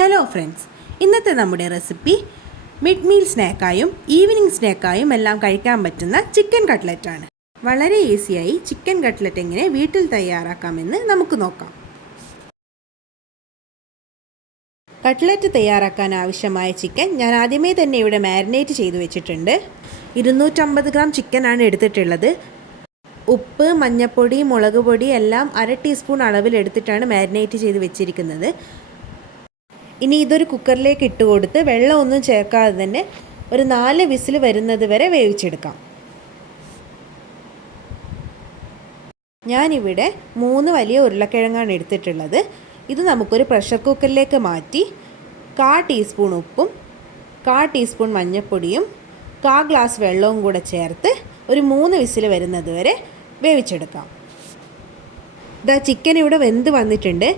Hello friends, ഇന്നത്തെ നമ്മുടെ recipe mid meal സ്നാക്കായും evening സ്നാക്കായും എല്ലാം കഴിക്കാൻ പറ്റുന്ന ചിക്കൻ കട്ട്ലറ്റാണ്. വളരെ ഈസിയായി ചിക്കൻ കട്ട്ലറ്റ് എങ്ങനെ വീട്ടിൽ തയ്യാറാക്കാമെന്ന് നമുക്ക് നോക്കാം. കട്ട്ലറ്റ് തയ്യാറാക്കാൻ ആവശ്യമായ ചിക്കൻ ഞാൻ ആദ്യമേ തന്നെ ഇവിടെ മാരിനേറ്റ് ചെയ്ത് വെച്ചിട്ടുണ്ട്. 250 ഗ്രാം ചിക്കനാണ് എടുത്തിട്ടുള്ളത്. ഉപ്പ്, മഞ്ഞൾപ്പൊടി, മുളക് പൊടി എല്ലാം 1/2 ടീസ്പൂൺ അളവിൽ എടുത്തിട്ടാണ് മാരിനേറ്റ് ചെയ്ത് വെച്ചിരിക്കുന്നത്. ഇനി ഇതൊരു കുക്കറിലേക്ക് ഇട്ട് കൊടുത്ത് വെള്ളമൊന്നും ചേർക്കാതെ തന്നെ ഒരു 4 വിസിൽ വരുന്നത് വരെ വേവിച്ചെടുക്കാം. ഞാനിവിടെ 3 വലിയ ഉരുളക്കിഴങ്ങാണ് എടുത്തിട്ടുള്ളത്. ഇത് നമുക്കൊരു പ്രഷർ കുക്കറിലേക്ക് മാറ്റി 1/4 ടീസ്പൂൺ ഉപ്പും 1/4 ടീസ്പൂൺ മഞ്ഞൾപ്പൊടിയും 1/4 ഗ്ലാസ് വെള്ളവും കൂടെ ചേർത്ത് ഒരു 3 വിസിൽ വരുന്നത് വരെ വേവിച്ചെടുക്കാം. ചിക്കൻ ഇവിടെ വെന്ത് വന്നിട്ടുണ്ട്.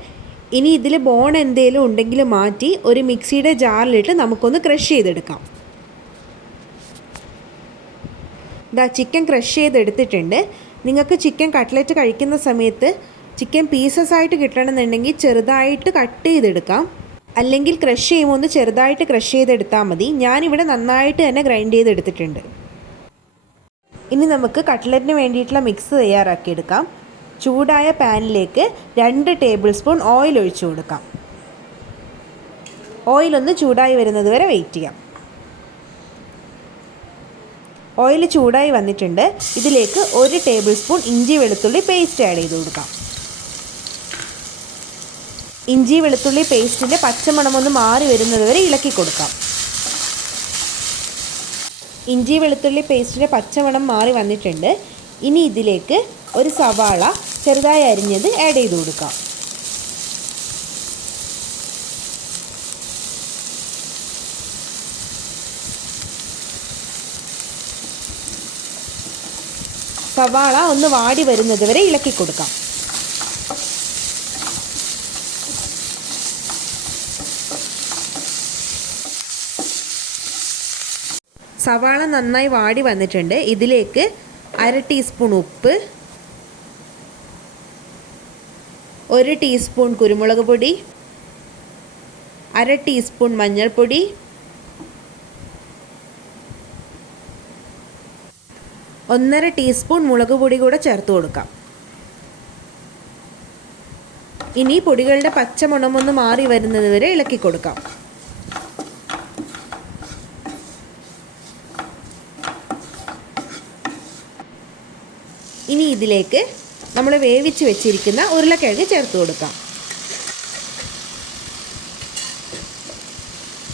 ഇനി ഇതിൽ ബോൺ എന്തെങ്കിലും ഉണ്ടെങ്കിൽ മാറ്റി ഒരു മിക്സിയുടെ ജാറിലിട്ട് നമുക്കൊന്ന് ക്രഷ് ചെയ്തെടുക്കാം. ചിക്കൻ ക്രഷ് ചെയ്തെടുത്തിട്ടുണ്ട്. നിങ്ങൾക്ക് ചിക്കൻ കട്ട്ലറ്റ് കഴിക്കുന്ന സമയത്ത് ചിക്കൻ പീസസ് ആയിട്ട് കിട്ടണമെന്നുണ്ടെങ്കിൽ ചെറുതായിട്ട് കട്ട് ചെയ്തെടുക്കാം. അല്ലെങ്കിൽ ക്രഷ് ചെയ്യുമ്പോൾ ഒന്ന് ചെറുതായിട്ട് ക്രഷ് ചെയ്തെടുത്താൽ മതി. ഞാനിവിടെ നന്നായിട്ട് തന്നെ ഗ്രൈൻഡ് ചെയ്തെടുത്തിട്ടുണ്ട്. ഇനി നമുക്ക് കട്ട്ലറ്റിന് വേണ്ടിയിട്ടുള്ള മിക്സ് തയ്യാറാക്കിയെടുക്കാം. ചൂടായ പാനിലേക്ക് 2 ടേബിൾ സ്പൂൺ ഓയിൽ ഒഴിച്ചു കൊടുക്കാം. ഓയിലൊന്ന് ചൂടായി വരുന്നത് വരെ വെയിറ്റ് ചെയ്യാം. ഓയിൽ ചൂടായി വന്നിട്ടുണ്ട്. ഇതിലേക്ക് 1 ടേബിൾ സ്പൂൺ ഇഞ്ചി വെളുത്തുള്ളി പേസ്റ്റ് ആഡ് ചെയ്ത് കൊടുക്കാം. ഇഞ്ചി വെളുത്തുള്ളി പേസ്റ്റിൻ്റെ പച്ചമണമൊന്ന് മാറി വരുന്നത് വരെ ഇളക്കി കൊടുക്കാം. ഇഞ്ചി വെളുത്തുള്ളി പേസ്റ്റിൻ്റെ പച്ചമണം മാറി വന്നിട്ടുണ്ട്. ഇനി ഇതിലേക്ക് ഒരു സവാള ചെറുതായി അരിഞ്ഞത് ആഡ് ചെയ്ത് കൊടുക്കാം. സവാള ഒന്ന് വാടി വരുന്നത് വരെ ഇളക്കി കൊടുക്കാം. സവാള നന്നായി വാടി വന്നിട്ടുണ്ട്. ഇതിലേക്ക് 1/2 ടീസ്പൂൺ ഉപ്പ്, 1 ടീസ്പൂൺ കുരുമുളക് പൊടി, 1/2 ടീസ്പൂൺ മഞ്ഞൾപ്പൊടി, 1/2 ടീസ്പൂൺ മുളക് പൊടി കൂടെ ചേർത്ത് കൊടുക്കാം. ഇനി പൊടികളുടെ പച്ചമണമൊന്ന് മാറി വരുന്നത് വരെ ഇളക്കി കൊടുക്കാം. ഇനി ഇതിലേക്ക് നമ്മൾ വേവിച്ച് വെച്ചിരിക്കുന്ന ഉരുളക്കിഴങ്ങ് ചേർത്ത് കൊടുക്കാം.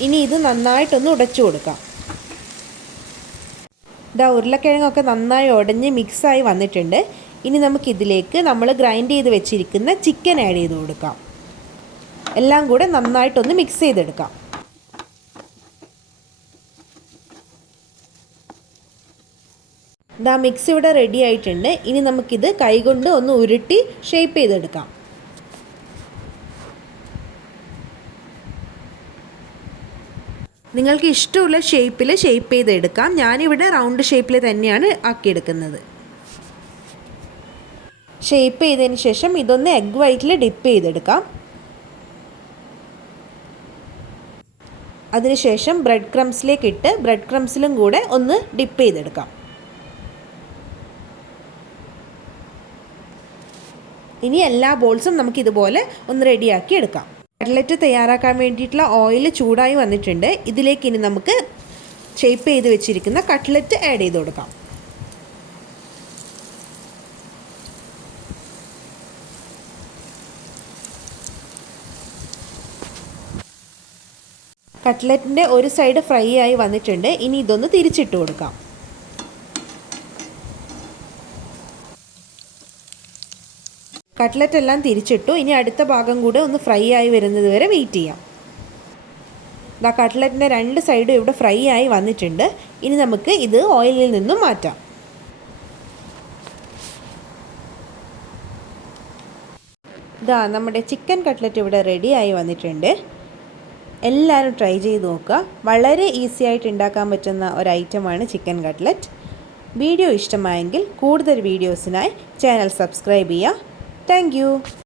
ഇനി ഇത് നന്നായിട്ടൊന്ന് ഉടച്ചു കൊടുക്കാം. ഉരുളക്കിഴങ്ങൊക്കെ നന്നായി ഉടഞ്ഞ് മിക്സായി വന്നിട്ടുണ്ട്. ഇനി നമുക്കിതിലേക്ക് നമ്മൾ ഗ്രൈൻഡ് ചെയ്ത് വെച്ചിരിക്കുന്ന ചിക്കൻ ആഡ് ചെയ്ത് കൊടുക്കാം. എല്ലാം കൂടെ നന്നായിട്ടൊന്ന് മിക്സ് ചെയ്തെടുക്കാം. മിക്സ് ഇവിടെ റെഡി ആയിട്ടുണ്ട്. ഇനി നമുക്കിത് കൈകൊണ്ട് ഒന്ന് ഉരുട്ടി ഷേപ്പ് ചെയ്തെടുക്കാം. നിങ്ങൾക്ക് ഇഷ്ടമുള്ള ഷേപ്പ് ചെയ്തെടുക്കാം. ഞാനിവിടെ റൗണ്ട് ഷേപ്പിൽ തന്നെയാണ് ആക്കിയെടുക്കുന്നത്. ഷേപ്പ് ചെയ്തതിന് ശേഷം ഇതൊന്ന് എഗ് വൈറ്റിൽ ഡിപ്പ് ചെയ്തെടുക്കാം. അതിനുശേഷം ബ്രെഡ് ക്രംസിലേക്ക് ഇട്ട് ബ്രെഡ് ക്രംസിലും കൂടെ ഒന്ന് ഡിപ്പ് ചെയ്തെടുക്കാം. ഇനി എല്ലാ ബോൾസും നമുക്കിതുപോലെ ഒന്ന് റെഡിയാക്കി എടുക്കാം. കട്ട്ലറ്റ് തയ്യാറാക്കാൻ വേണ്ടിയിട്ടുള്ള ഓയിൽ ചൂടായി വന്നിട്ടുണ്ട്. ഇതിലേക്ക് ഇനി നമുക്ക് ഷേപ്പ് ചെയ്ത് വെച്ചിരിക്കുന്ന കട്ട്ലറ്റ് ആഡ് ചെയ്ത് കൊടുക്കാം. കട്ട്ലറ്റിൻ്റെ ഒരു സൈഡ് ഫ്രൈ ആയി വന്നിട്ടുണ്ട്. ഇനി ഇതൊന്ന് തിരിച്ചിട്ട് കൊടുക്കാം. കട്ട്ലറ്റ് എല്ലാം തിരിച്ചിട്ടു. ഇനി അടുത്ത ഭാഗം കൂടെ ഒന്ന് ഫ്രൈ ആയി വരുന്നത് വരെ വെയിറ്റ് ചെയ്യാം. കട്ട്ലറ്റിൻ്റെ 2 സൈഡും ഇവിടെ ഫ്രൈ ആയി വന്നിട്ടുണ്ട്. ഇനി നമുക്ക് ഇത് ഓയിലിൽ നിന്നും മാറ്റാം. നമ്മുടെ ചിക്കൻ കട്ട്ലറ്റ് ഇവിടെ റെഡി ആയി വന്നിട്ടുണ്ട്. എല്ലാവരും ട്രൈ ചെയ്ത് നോക്കുക. വളരെ ഈസി ആയിട്ട് ഉണ്ടാക്കാൻ പറ്റുന്ന ഒരു ഐറ്റമാണ് ചിക്കൻ കട്ട്ലറ്റ്. വീഡിയോ ഇഷ്ടമായെങ്കിൽ കൂടുതൽ വീഡിയോസിനായി ചാനൽ സബ്സ്ക്രൈബ് ചെയ്യുക. Thank you.